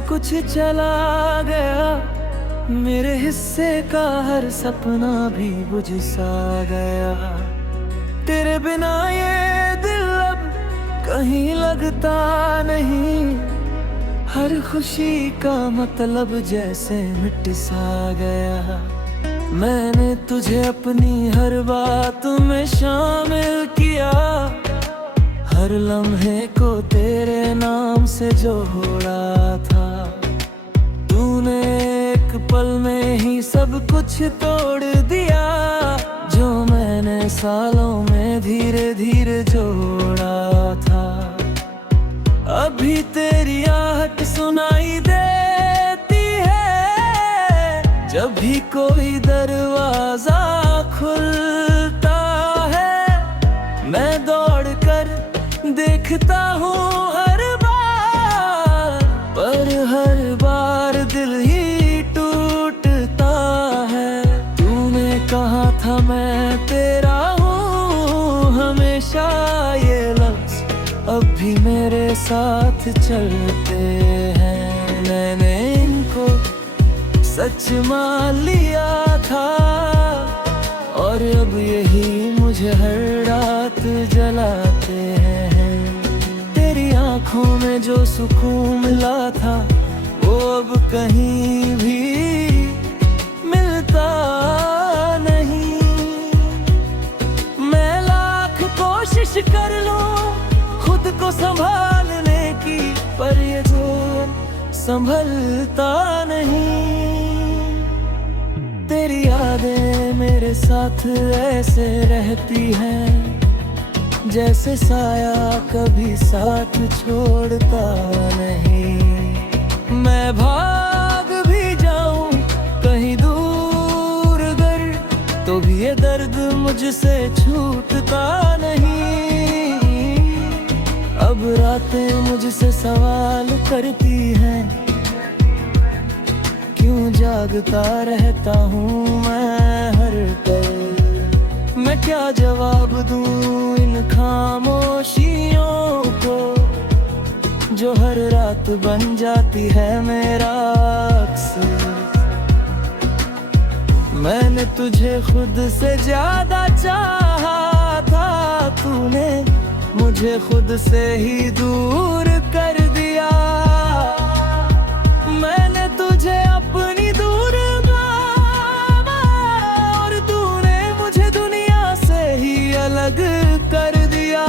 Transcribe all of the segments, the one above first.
कुछ चला गया, मेरे हिस्से का हर सपना भी बुझ सा गया। तेरे बिना ये दिल अब कहीं लगता नहीं, हर खुशी का मतलब जैसे मिट सा गया। मैंने तुझे अपनी हर बात में शामिल किया, हर लम्हे को तेरे नाम से जोड़ा था। तूने एक पल में ही सब कुछ तोड़ दिया, जो मैंने सालों में धीरे धीरे जोड़ा था। अभी तेरी आहट सुनाई देती है, जब भी कोई दरवाजा खुलता है। मैं दौड़ कर देखता हूँ हर बार, पर हर बार दिल ही टूटता है। तूने कहा था मैं तेरा हूँ हमेशा, ये लफ्ज़ अब भी मेरे साथ चलते हैं। मैंने इनको सच मान लिया था, और अब यही मुझे हर रात जलाते हैं। तेरी आंखों में जो सुकून मिला था, वो अब कहीं भी मिलता नहीं। मैं लाख कोशिश कर लूं खुद को संभालने की, पर ये जोर संभलता नहीं। तेरी यादें मेरे साथ ऐसे रहती हैं, जैसे साया कभी साथ छोड़ता नहीं। मैं भाग भी जाऊं कहीं दूर अगर, तो भी ये दर्द मुझसे छूटता नहीं। अब रातें मुझसे सवाल करती हैं, क्यों जागता रहता हूँ मैं हर पल। मैं क्या जवाब दूँ इन खामोशियों को, जो हर रात बन जाती है मेरा अक्सर। मैंने तुझे खुद से ज्यादा चाहा था, तूने मुझे खुद से ही दूर कर दिया। मैंने तुझे अपनी दूर माना, और तूने मुझे दुनिया से ही अलग कर दिया।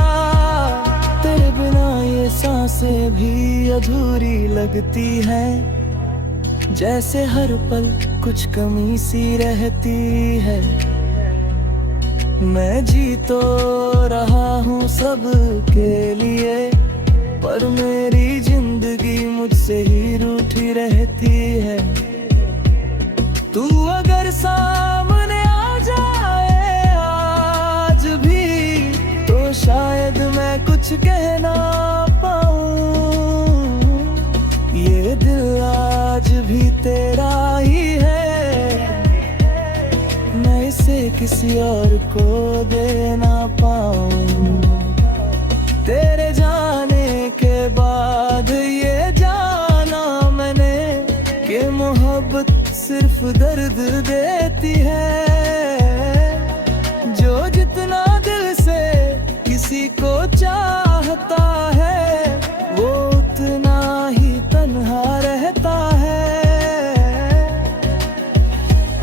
तेरे बिना ये सांसें भी अधूरी लगती हैं, जैसे हर पल कुछ कमी सी रहती है। मैं जी तो रहा हूँ सब के लिए, पर मेरी जिंदगी मुझसे ही रूठी रहती है। तू अगर सामने आ जाए आज भी, तो शायद मैं कुछ कह ना पाऊँ। ये दिल आज भी तेरा ही है, मैं इसे किसी और को दे ना पाऊँ। तेरे जाने के बाद ये जाना मैंने, कि मोहब्बत सिर्फ दर्द देती है। जो जितना दिल से किसी को चाहता है, वो उतना ही तन्हा रहता है।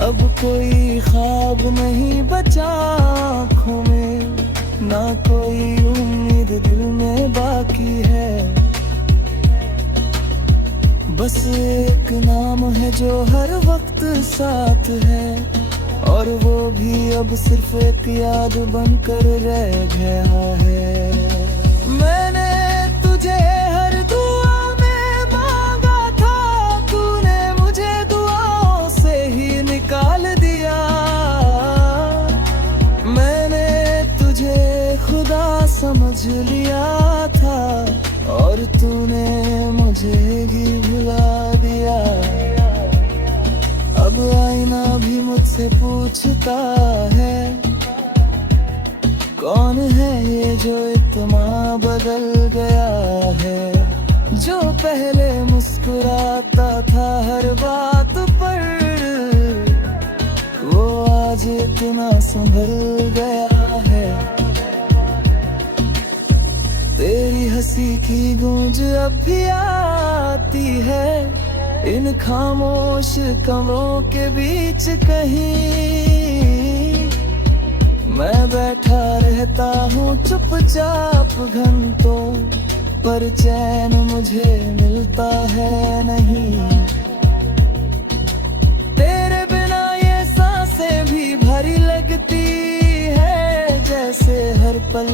अब कोई ख्वाब नहीं बचा आँखों में, ना कोई उम्मीद दिल में बाकी है। बस एक नाम है जो हर वक्त साथ है, और वो भी अब सिर्फ एक याद बनकर रह गया है। मैंने तुझे हर दुआ में मांगा था, तूने मुझे दुआओं से ही निकाल दिया। मैंने तुझे खुदा समझ लिया था, और तूने मुझे ही भुला दिया। अब आईना भी मुझसे पूछता है, कौन है ये जो इतना बदल गया है। जो पहले मुस्कुराता था हर बात पर, वो आज इतना संभल गया है। तेरी हंसी की गूंज अब भी आती है इन खामोश कमरों के बीच कहीं। मैं बैठा रहता हूँ चुपचाप घंटों, पर चैन मुझे मिलता है नहीं। तेरे बिना ये सांसें भी भारी लगती है, जैसे हर पल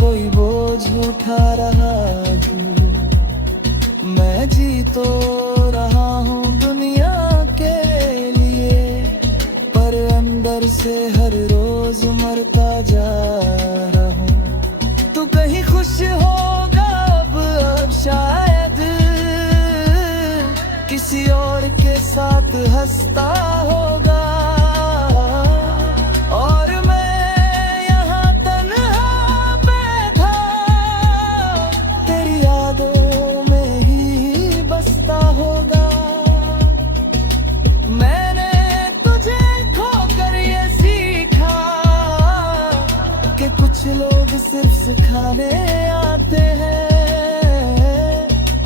कोई बोझ उठा रहा हूँ। मैं जी तो रहा हूँ दुनिया के लिए, पर अंदर से हर रोज मरता जा रहा हूँ। तू कहीं खुश होगा अब शायद, किसी और के साथ हंसता होगा, और मैं यहाँ तन्हा बैठा तेरी यादों में ही बसता होगा। मैंने तुझे खोकर ये सीखा कि कुछ लोग सिर्फ सिखाने आते हैं,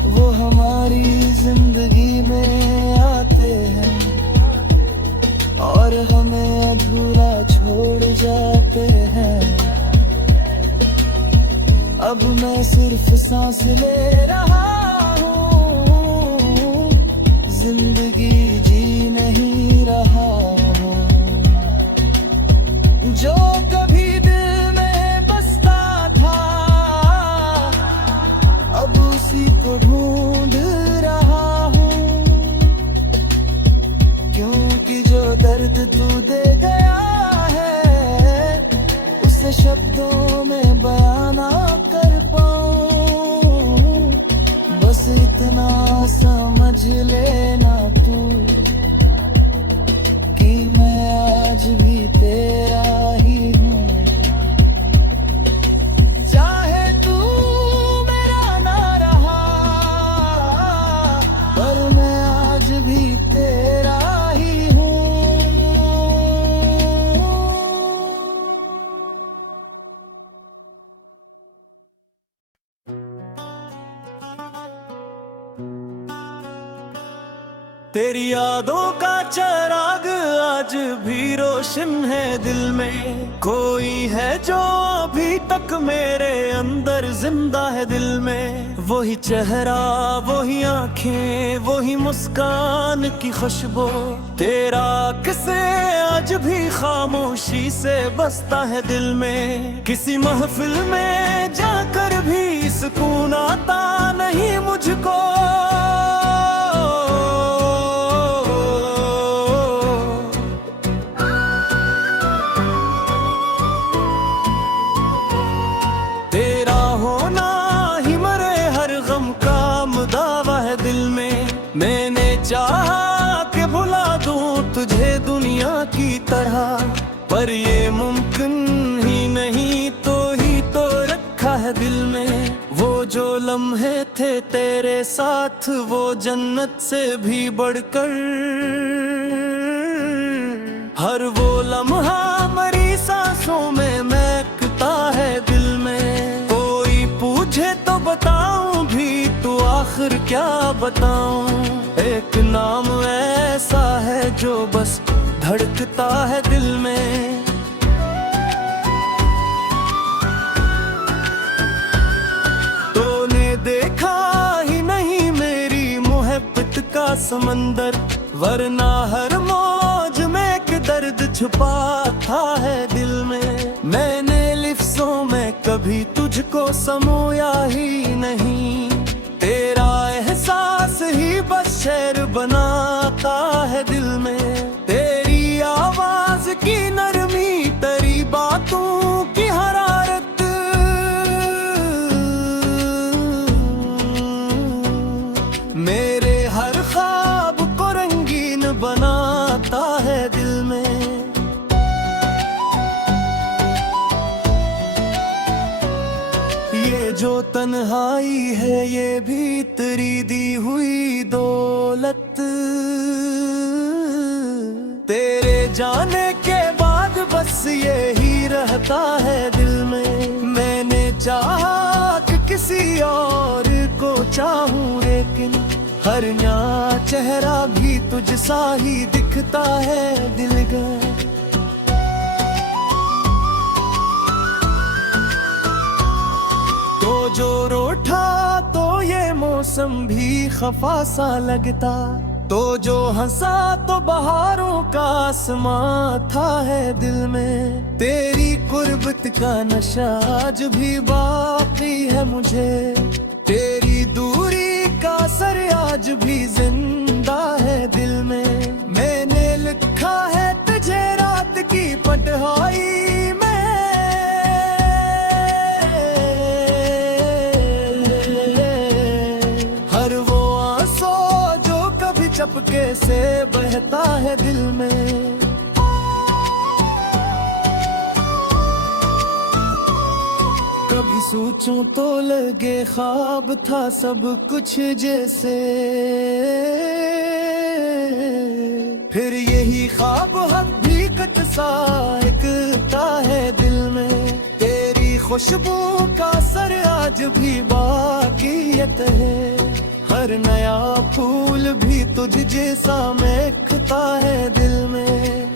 वो हमारी जिंदगी में आते हैं और हमें अधूरा छोड़ जाते हैं। अब मैं सिर्फ सांस ले रहा हूँ, जिंदगी जी नहीं रहा हूँ। जो कभी दिल में बसता था, अब उसी को ढूंढ रहा हूँ। क्योंकि जो दर्द तू दे गया है, उसे शब्दों में बयां ना कर पाऊँ। बस इतना समझ लेना तू कि मैं आज भी तेरा ही हूँ। चाहे तू मेरा ना रहा, पर मैं आज भी तेरा ही हूँ। तेरी यादों का चिराग आज भी रोशन है दिल में। कोई है जो अभी तक मेरे अंदर जिंदा है दिल में। वही चेहरा, वही आंखें, वही मुस्कान की खुशबू। तेरा किसे आज भी खामोशी से बसता है दिल में। किसी महफिल में जाकर भी सुकून आता नहीं मुझको। तेरा होना ही मरे हर गम का मुदावा है दिल में। मैंने चाहा कि भुला दूं तुझे दुनिया की तरह, पर ये मुमकिन ही नहीं तो रखा है दिल में। वो जो लम्हे थे तेरे साथ, वो जन्नत से भी बढ़कर। हर वो लम्हा मरी सांसों में महकता है दिल में। कोई पूछे तो बताऊं भी, तो आखिर क्या बताऊं। एक नाम ऐसा है जो बस धड़कता है दिल में। तूने देखा ही नहीं मेरी मोहब्बत का समंदर, वरना हर मौज में एक दर्द छुपा था है दिल में। मैंने लिफ्ज़ों में कभी तुझको समोया ही नहीं। तेरा एहसास ही बस शेर बनाता है दिल में। तेरी आवाज की नरमी, तेरी बातों की हरारत, मेरे हर ख्वाब को रंगीन बनाता है दिल में। ये जो तन्हाई है, ये भी तेरी दी हुई दौलत, तेरे जाने के बाद बस यही रहता है दिल में। मैंने चाहा कि किसी और को चाहूं, लेकिन हर नया चेहरा भी तुझ सा ही दिखता है दिलगर। तो जो रूठा तो ये मौसम भी खफा सा लगता, तो जो हंसा तो बहारों का आसमां था है दिल में। तेरी कुर्बत का नशा आज भी बाकी है मुझे, तेरी दूरी का असर आज भी जिंदा है दिल में। मैंने लिखा है तुझे रात की पढ़ाई में, हर वो आंसू जो कभी चपके से बहता है दिल में। कभी सोचूं तो लगे ख्वाब था सब कुछ जैसे, फिर यही ख्वाब हकीकत सा एकता है दिल में। तेरी खुशबू का असर आज भी बाकियत है, हर नया फूल भी तुझ जैसा महकता है दिल में।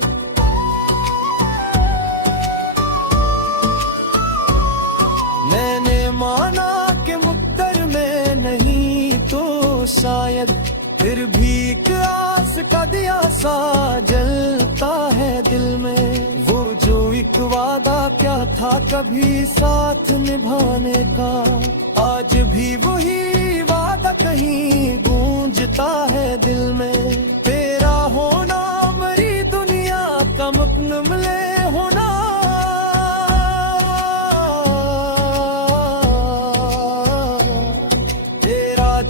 मैंने माना कि मुक़द्दर में नहीं तो शायद, फिर भी एक आस का दिया सा जलता है दिल में। वो जो एक वादा क्या था कभी साथ निभाने का, आज भी वही वादा कहीं गूंजता है दिल में। तेरा होना मेरी दुनिया का मुकम्मल होना,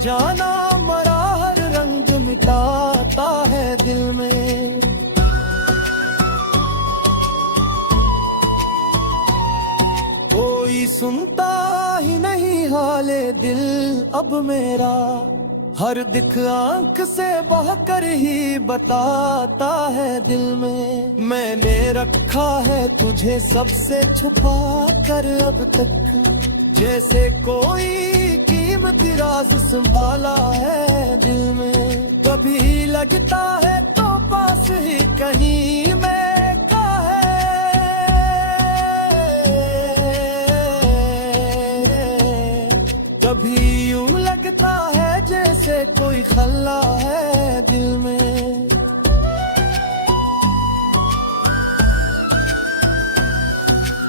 जाना मरा हर रंग मिटाता है दिल में। कोई सुनता ही नहीं हाले दिल अब मेरा, हर दिख आंख से बहकर ही बताता है दिल में। मैंने रखा है तुझे सबसे छुपा कर अब तक, जैसे कोई कीमती राज संभाला है दिल में। कभी लगता है तो पास ही कहीं मैं का है, कभी यूं लगता है जैसे कोई खल्ला है दिल में।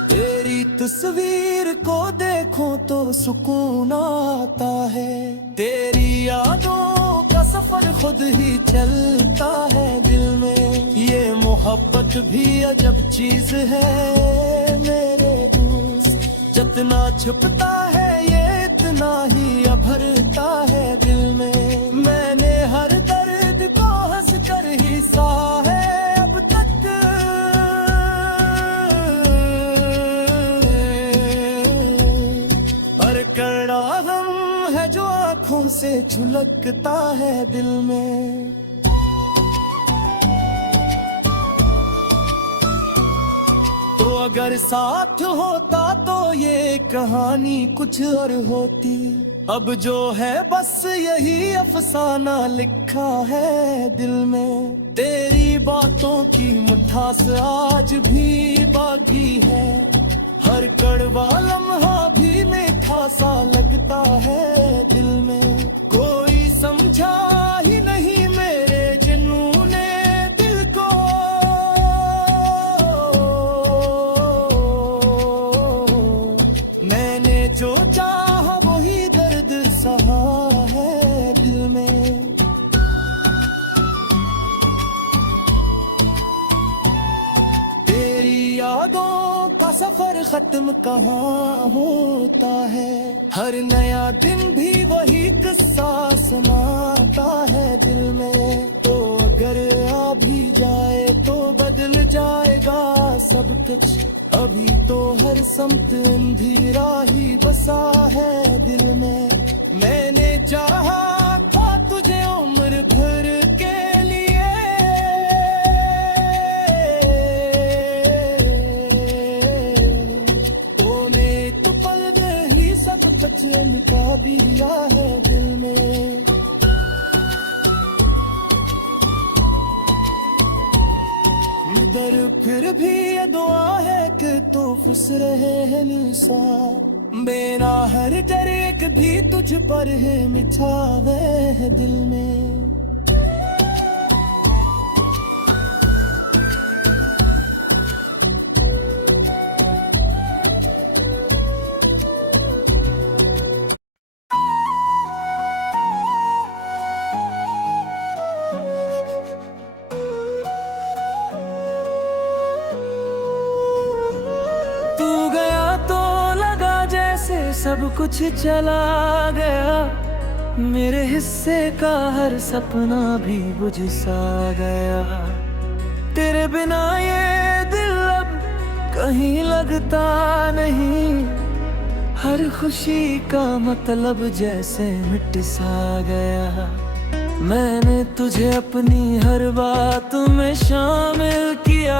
तेरी तस्वीर को देखो तो सुकून आता है, तेरी यादों का सफर खुद ही चलता है दिल में। ये मोहब्बत भी अजब चीज है मेरे दोस्त, जितना छुपता है ये इतना ही अभरता है दिल में। मैंने हर दर्द को हंस कर ही सहा है अब तक, कड़ा गम है जो आंखों से झलकता है दिल में। तो अगर साथ होता तो ये कहानी कुछ और होती, अब जो है बस यही अफसाना लिखा है दिल में। तेरी बातों की मिठास आज भी बाकी है, हर कड़वा लम्हा भी मीठा सा लगता है दिल में। कोई समझा ही नहीं मेरे जुनूने दिल को, मैंने जो चाहा वही दर्द सहा है दिल में। तेरी यादों का सफर खत्म कहाँ होता है, हर नया दिन भी वही किस्सा सुनाता है दिल में। तो अगर आ भी जाए तो बदल जाएगा सब कुछ, अभी तो हर समत अंधेरा ही बसा है दिल में। मैंने चाहा था तुझे उम्र भर के लिए, तूने तो पल में ही सब कुछ मिटा दिया है दिल में। मगर फिर भी ये दुआ है कि तू खुश रहे है निशा, मेरा हर दर्द भी तुझ पर है मिठावे है दिल में। सब कुछ चला गया, मेरे हिस्से का हर सपना भी बुझ सा गया। तेरे बिना ये दिल अब कहीं लगता नहीं, हर खुशी का मतलब जैसे मिट सा गया। मैंने तुझे अपनी हर बात में शामिल किया,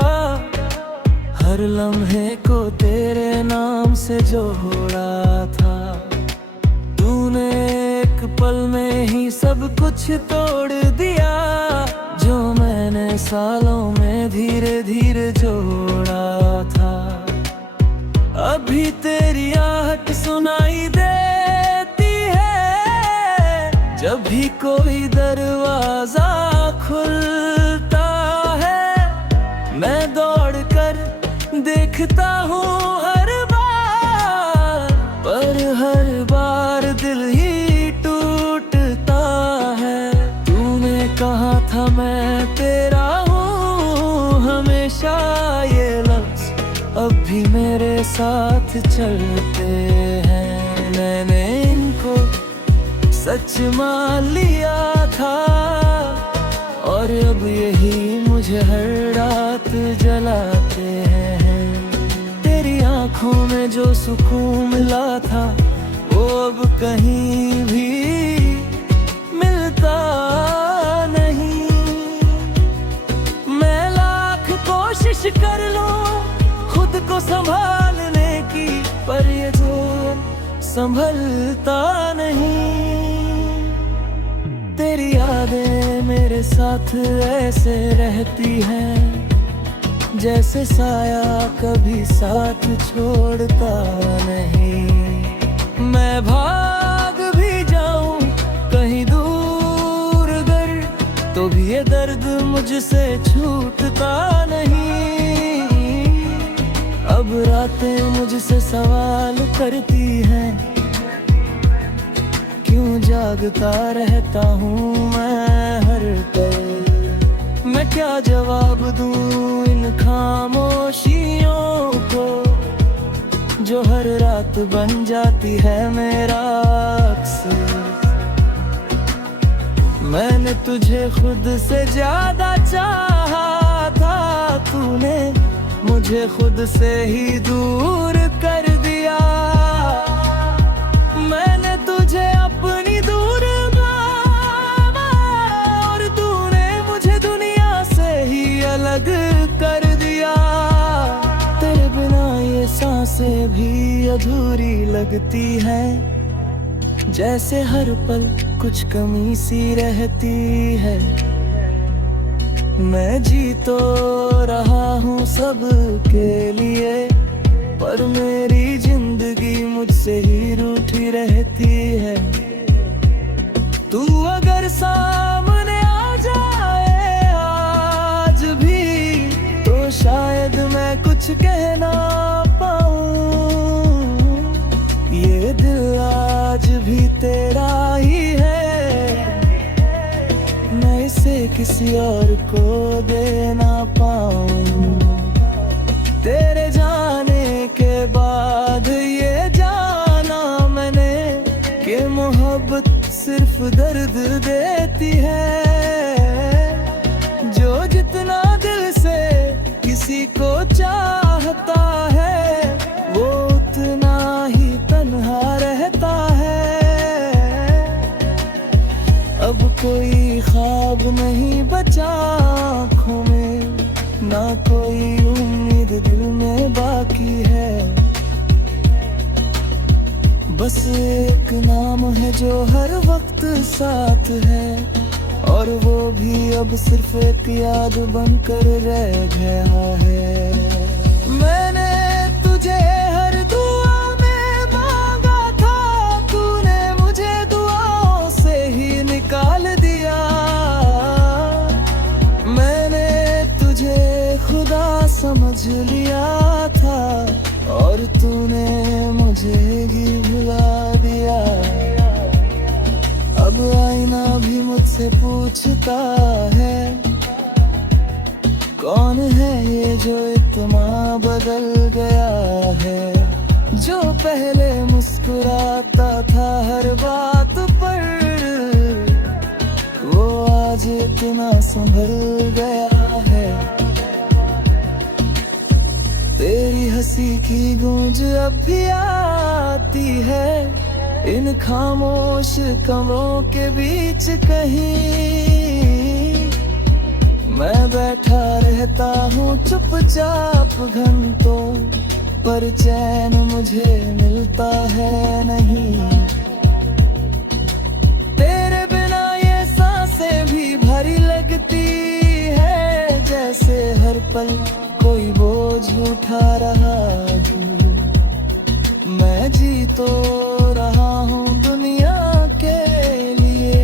हर लम्हे को तेरे नाम से जोड़ा था। तूने एक पल में ही सब कुछ तोड़ दिया, जो मैंने सालों में धीरे धीरे जोड़ा था। अभी तेरी आहट सुनाई देती है, जब भी कोई दरवाजा खुलता है। मैं दौड़ कर देखता हूँ हर बार, पर हर बार दिल ही टूटता है। तूने कहा था मैं तेरा हूँ हमेशा, ये लफ्ज़ अब भी मेरे साथ चलते हैं। मैंने इनको सच मान लिया था, और अब यही मुझे हर रात जलाते हैं। तेरी आँखों में जो सुकून मिला था, वो अब कहीं भी मिलता नहीं। मैं लाख कोशिश कर लूं खुद को संभालने की, पर ये जो संभलता नहीं। तेरी यादें मेरे साथ ऐसे रहती हैं, जैसे साया कभी साथ छोड़ता नहीं। मैं भाग भी जाऊं कहीं दूर अगर, तो भी ये दर्द मुझसे छूटता नहीं। अब रातें मुझसे सवाल करती हैं, क्यों जागता रहता हूँ मैं हर पल। मैं क्या जवाब दूँ इन खामोशियों को, जो हर रात बन जाती है मेरा अक्सर। मैंने तुझे खुद से ज्यादा चाहा था, तूने मुझे खुद से ही दूर कर दिया। मैंने तुझे अपनी दूर माना, और तूने मुझे दुनिया से ही अलग कर दिया। तेरे बिना ये सांसें भी अधूरी लगती है, जैसे हर पल कुछ कमी सी रहती है। मैं जी तो रहा हूँ सब के लिए, पर मेरी जिंदगी मुझसे ही रूठी रहती है। तू अगर सामने आ जाए आज भी, तो शायद मैं कुछ कह ना पाऊँ। ये दिल आज भी तेरा ही है, मैं इसे किसी और को दे ना पाऊँ। तेरे जाने के बाद ये जाना मैंने, कि मोहब्बत सिर्फ दर्द देती है। जो जितना दिल से किसी को चाहता है, वो उतना ही तन्हा रहता है। बचा आँखों में, ना कोई उम्मीद दिल में बाकी है। बस एक नाम है जो हर वक्त साथ है, और वो भी अब सिर्फ एक याद बनकर रह गया है। मैंने तुझे हर दुआ में मांगा था, तूने मुझे दुआओं से ही निकाल दिया। मैंने तुझे खुदा समझ लिया था, और तूने मुझे ही भुला दिया। अब आईना भी मुझसे पूछता है, कौन है ये जो इतना बदल गया है। जो पहले मुस्कुराता था हर बात पर, वो आज इतना संभल गया है। तेरी हंसी की गूंज अब भी आती है इन खामोश कमरों के बीच कहीं। मैं बैठा रहता हूँ चुपचाप घंटों, पर चैन मुझे मिलता है नहीं। तेरे बिना ये सांसें भी भारी लगती है, जैसे हर पल कोई बोझ उठा रहा हूँ। मैं जी तो रहा हूँ दुनिया के लिए,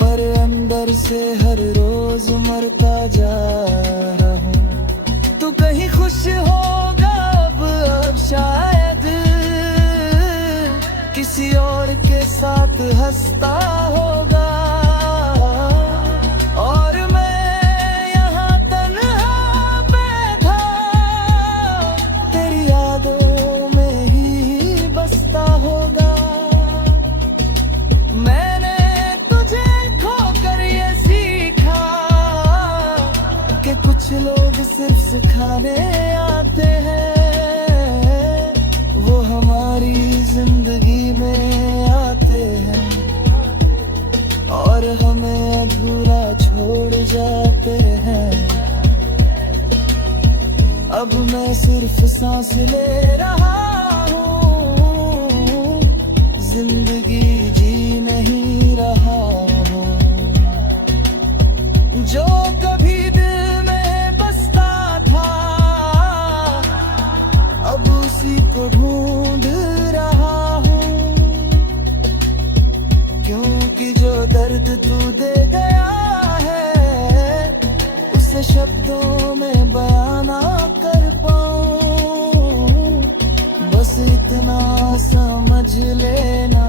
पर अंदर से हर रोज मरता जा रहा हूँ। तू कहीं खुश होगा अब शायद, किसी और के साथ हंसता होगा। और मैं यहाँ तन्हा बैठा तेरी यादों में ही बसता होगा। मैंने तुझे खोकर ये सीखा कि कुछ लोग सिर्फ सिखाने आते हैं, वो हमारी जिंदगी में आते हैं और हमें अधूरा छोड़ जाते हैं। अब मैं सिर्फ सांस ले रहा हूँ, जिंदगी जी नहीं रहा हूँ। जो कभी दिल में बसता था, अब उसी को ढूंढ रहा हूँ। क्योंकि जो दर्द तू दे गया है, उसे शब्दों में बयान ना कर पाऊँ। बस इतना समझ लेना,